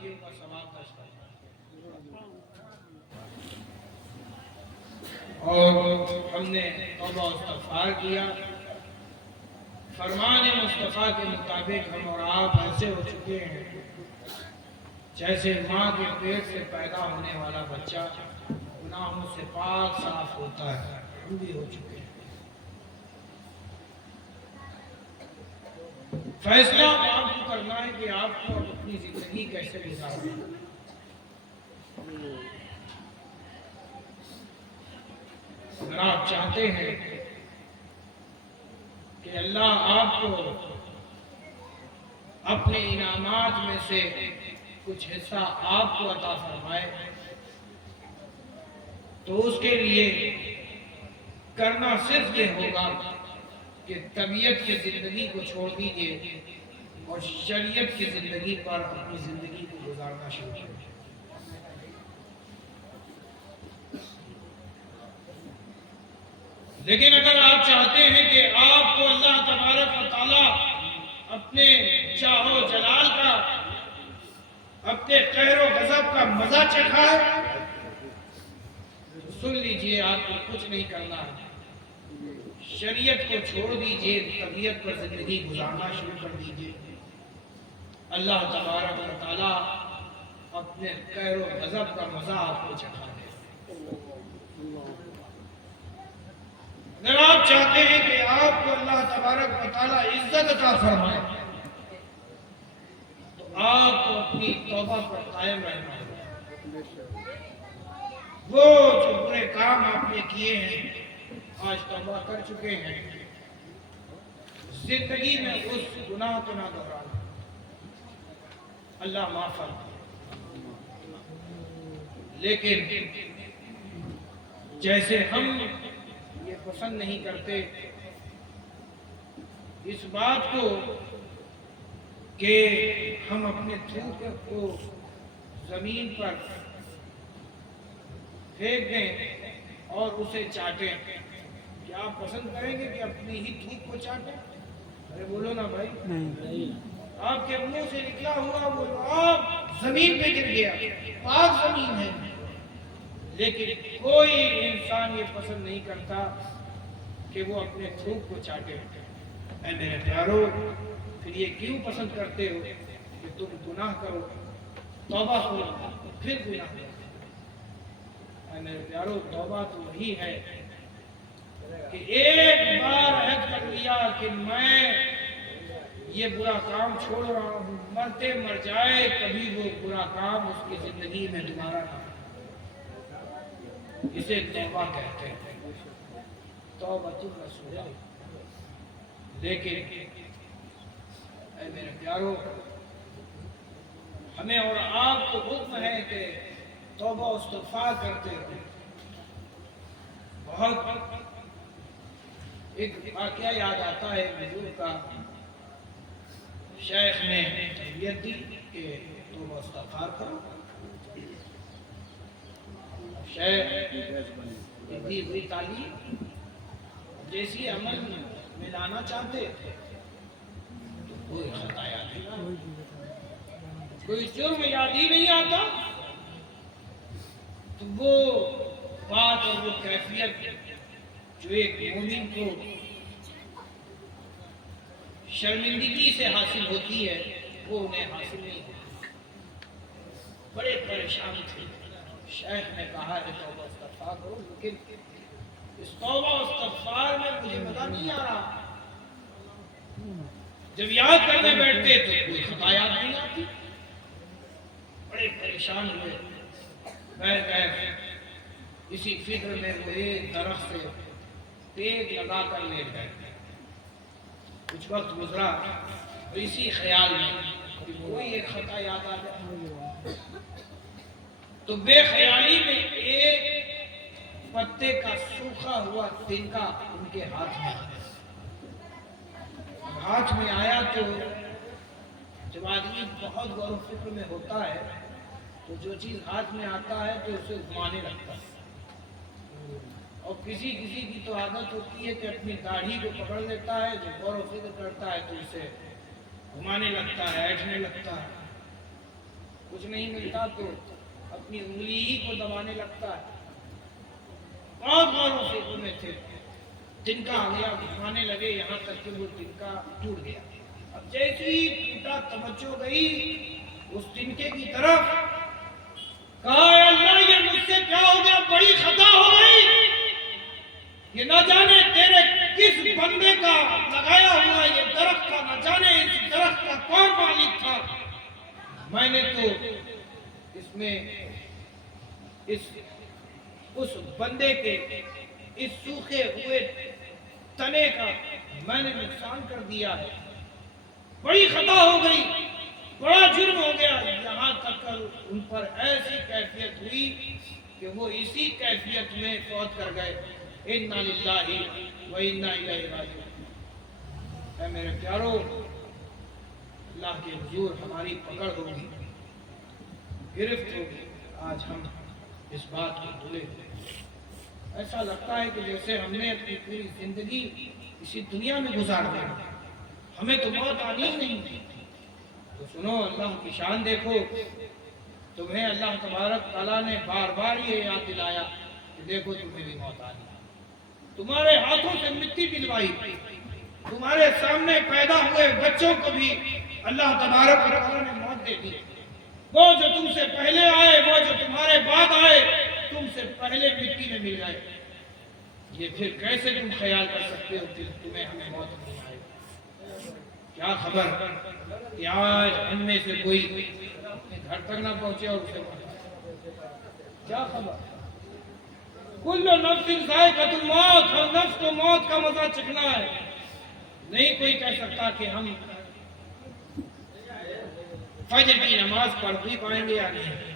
نیکیوں کا ثواب دست کرتا ہے۔ اور ہم نے توبہ و استغفار کیا، فرمان مصطفیٰ کے مطابق ہم اور آپ ایسے ہو چکے ہیں جیسے ماں کے پیٹ سے پیدا ہونے والا بچہ گناہوں سے پاک صاف ہوتا ہے، ہم بھی ہو چکے ہیں۔ فیصلہ آپ کو کرنا ہے کہ آپ کو اپنی زندگی کیسے گزارنا ہے۔ اگر آپ چاہتے ہیں کہ اللہ آپ کو اپنے انعامات میں سے کچھ حصہ آپ کو عطا فرمائے تو اس کے لیے کرنا صرف یہ ہوگا کہ طبیعت کی زندگی کو چھوڑ دیجیے اور شریعت کی زندگی پر اپنی زندگی کو گزارنا شروع کیجیے۔ لیکن اگر آپ چاہتے ہیں کہ آپ کو اللہ تبارک و تعالیٰ اپنے چاہو جلال کا، اپنے قہر و غضب کا مزہ چکھائے تو سن لیجئے، آپ کو کچھ نہیں کرنا ہے، شریعت کو چھوڑ دیجئے، طبیعت پر زندگی گزارنا شروع کر دیجئے۔ اللہ تبارک و تعالیٰ اپنے قہر و غضب کا مزہ آپ کو چکھا دے۔ اگر آپ چاہتے ہیں کہ آپ کو اللہ تبارک و تعالیٰ عزت عطا فرمائے تو آپ کو اپنی توبہ پر قائم رہنا ہوگا۔ وہ جو برے کام آپ نے کیے ہیں، آج توبہ کر چکے ہیں، زندگی میں اس گناہ کو نہ دہرانا، اللہ معاف فرمائے۔ لیکن جیسے ہم یہ پسند نہیں کرتے اس بات کو کہ ہم اپنے تھوک کو زمین پر پھینک دیں اور اسے چاٹیں، کیا آپ پسند کریں گے کہ اپنی ہی تھوک کو چاٹیں؟ ارے بولو نا بھائی، آپ کے منہ سے نکلا ہوا وہ آپ زمین پہ گر گیا، پاک زمین ہے، لیکن کوئی انسان یہ پسند نہیں کرتا کہ وہ اپنے تھوک کو چاٹے۔ اے میرے پیارو، پھر یہ کیوں پسند کرتے ہو کہ تم گناہ کرو، توبہ کرو، پھر گناہ کرو؟ اے میرے پیارو، توبہ تو وہی ہے کہ ایک بار عہد کر لیا کہ میں یہ برا کام چھوڑ رہا ہوں، مرتے مر جائے کبھی وہ برا کام اس کی زندگی میں دوبارہ نہ ہو، اسے توبہ کہتے ہیں، توبۃ النصوح۔ لیکن اے میرے پیارو، ہمیں اور آپ کو حکم ہے کہ توبہ و استغفار کرتے رہو۔ بہت ایک واقعہ یاد آتا ہے بزرگ کا، شیخ نے تربیت دی کہ توبہ و استغفار کرو، شیخ دی ہوئی تعلیم جیسی عمل میں لانا چاہتے تو کوئی خطا یاد نہیں آتا، کوئی جرم یاد ہی نہیں آتا، تو وہ بات اور وہ کیفیت جو ایک مومن کو شرمندگی سے حاصل ہوتی ہے وہ انہیں حاصل نہیں ہوتی۔ بڑے پریشان تھے، شیخ نے کہا ہے توبہ استغفار کرو، لیکن اس توبہ استغفار میں مجھے مزہ نہیں آ رہا، جب یاد کرنے بیٹھتے تو کوئی خطا یاد نہیں آتی۔ بڑے پریشان ہوئے، بیٹھ گئے، اسی فکر میں وہ ایک درخت سے ٹیک لگا کر لیٹ گئے۔ کچھ وقت گزرا اور اسی خیال میں کہ کوئی ایک خطا یاد آ جائے تو بے خیالی میں ایک پتے کا سوکھا ہوا تنکا ان کے ہاتھ میں آیا۔ ہاتھ میں آیا تو جب آدمی بہت غور و فکر میں ہوتا ہے تو جو چیز ہاتھ میں آتا ہے تو اسے گھمانے لگتا ہے، اور کسی کسی کی تو عادت ہوتی ہے کہ اپنی داڑھی کو پکڑ لیتا ہے، جب غور و فکر کرتا ہے تو اسے گھمانے لگتا ہے، ایٹھنے لگتا ہے۔ کچھ نہیں ملتا تو اپنی انگلی ہی کو دبانے لگتا ہے۔ بہت غوروں سے میں تھے، تنکا آ گیا، گھمانے لگے یہاں تک کہ وہ تنکا ٹوٹ گیا۔ اب جیسی ٹوٹا توجہ گئی اس تنکے کی طرف، کہا اے اللہ یہ مجھ سے کیا ہو گیا، بڑی خطا ہو گئی، یہ نہ جانے تیرے کس بندے کا لگایا ہوا یہ درخت تھا، نہ جانے اس درخت کا کون مالک تھا، میں نے تو اس میں اس بندے کے اس سوکھے ہوئے تنے کا میں نے نقصان کر دیا ہے، بڑی خطا ہو گئی، بڑا جرم ہو گیا۔ یہاں تک ان پر ایسی کیفیت ہوئی کہ وہ اسی کیفیت میں فوت کر گئے۔ انا للہ و انا الیہ راجعون۔ اے میرے پیارو، اللہ کے حضور ہماری پکڑ ہوگی، گرفت ہوگی، آج ہم اس بات کو بھولے ہوئے۔ ایسا لگتا ہے کہ جیسے ہم نے اپنی پوری زندگی اسی دنیا میں گزار دی، ہمیں تو موت آنی نہیں۔ تو سنو، اللہ کی شان دیکھو، تمہیں اللہ تبارک تعالیٰ نے بار بار یہ یاد دلایا کہ دیکھو تمہیں بھی موت آنی، تمہارے ہاتھوں سے مٹی دلوائی، تمہارے سامنے پیدا ہوئے بچوں کو بھی اللہ تبارک تعالیٰ نے موت دے دی۔ وہ جو تم سے پہلے آئے، وہ جو تمہارے بعد آئے، تم سے پہلے مٹی میں مل گئے، یہ پھر کیسے تم خیال کر سکتے ہو کہ تمہیں ہمیں موت نہیں آئے؟ کیا خبر کہ آج ہم میں سے کوئی اپنے گھر تک نہ پہنچے اور اسے موت، کیا خبر؟ کل نفس ذائقۃ الموت، ہر نفس کو موت کا مزہ چکھنا ہے۔ نہیں کوئی کہہ سکتا کہ ہم فجر کی نماز پڑھ بھی پائیں گے یا نہیں،